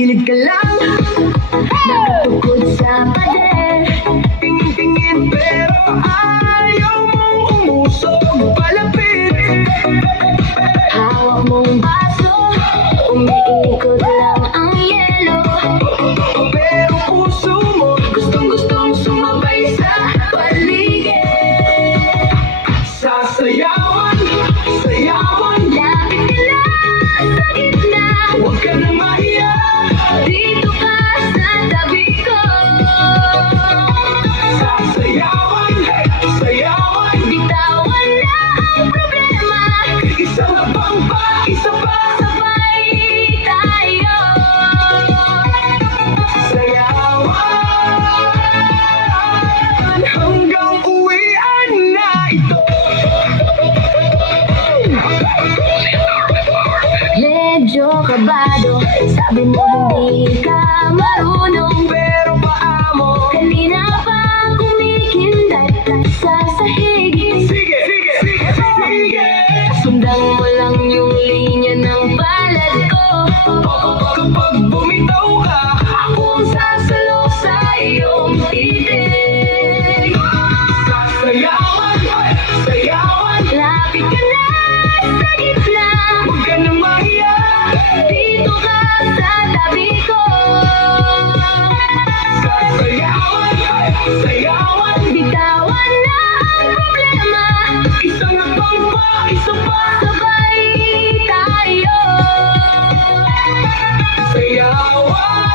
gilid ka lang, nakatukod sa pader. Tingin-tingin pero ayaw mong umusog palapit. Hawak mong baso, umiikot lang ang yelo. Pero puso mo gustong-gustong sumabay sa paligid. Sasayawan, sayawan, lapit ka na sa gitna. Huwag ka na mahiya, dito ka sa tabi ko. Sasayawan, sayawan, bitawan na ang problema. Isa na bang pa, isa pa, sabay tayo. Sayawan hanggang uwian na ito. Medyo kabado, sabi mo hindi ka marunong. Pero paa mo kanina pa kumikindat ka sa sahig. Sige, sige, sige, sige. Sundan mo lang yung linya ng palad ko. Kapag bumitaw ka, akong sasalo sa iyong titig. Sasayawan, sayawan, lapit ka na sa gitna. Huwag ka na mahiya, dito ka sa tabi ko. Sasayawan, sayawan, bitawan na ang problema. Isa na bang pa, isa pa, sabay tayo. Sayawan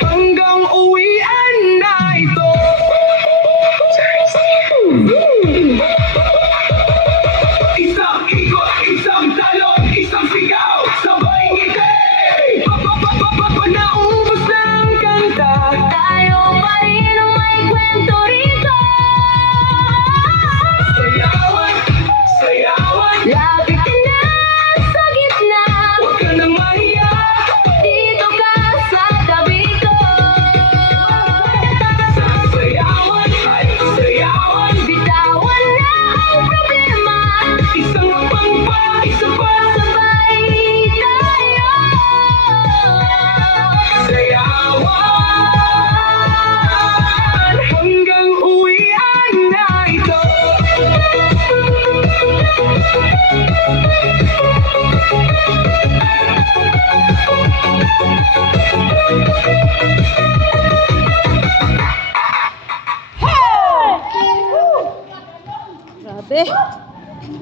hanggang uwian na ito. Isang ikot, isang talon, isang sigaw, sabay ngiti. Naubos na ang kanta, tayo pa rin ang may kwento rito. Sayawan, sayawan, lapit ka na sa gitna. Huwag ka na mahiya, dito ka sa tabi ko. Sayawan, sayawan, bitawan na ang problema. Isa na bang pa, isa pa, sabay tayo. Sayawan hanggang uwian na ito. Grabe.